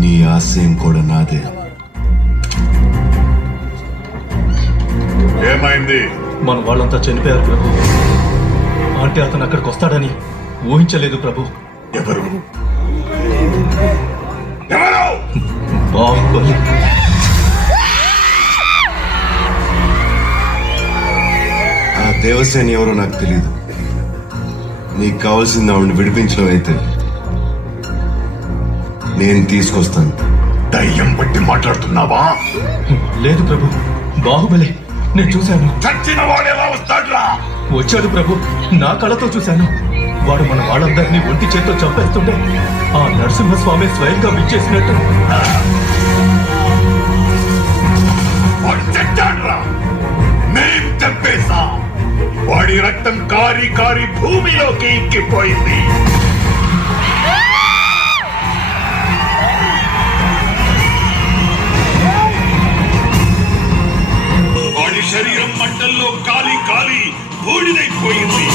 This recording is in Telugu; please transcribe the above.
నీ ఆశయం కూడా నాదే. ఏమైంది? మన వాళ్ళంతా చనిపోయారు ప్రభు. అంటే అతను అక్కడికి వస్తాడని ఊహించలేదు ప్రభు. ఎవరు? ఎవరు? బాహుబలి. ఆ దేవసేన ఎవరో నాకు తెలియదు. నీకు కావాల్సింది ఆవిడని విడిపించడం అయితే నేను తీసుకొస్తాను. దయ్యం పట్టి మాట్లాడుతున్నావా? లేదు ప్రభు, బాహుబలి. నేను చూశాను. చచ్చిన వాడు ఎలా వస్తాడ్రా? వచ్చాడు ప్రభు, నా కళ్ళతో చూశాను. వాడు మన వాళ్ళందరినీ ఒంటి చేత్తో చంపేస్తుంటే ఆ నరసింహస్వామి స్వయంగా విచ్చేసినట్టు. వాడు చచ్చాడ్రా, మేం చంపేశా. వాడి రక్తం కారి కారి భూమిలోకి ఇంకిపోయింది. వాడి శరీరం మంటల్లో కాలి కాలి బూడిదైపోయింది.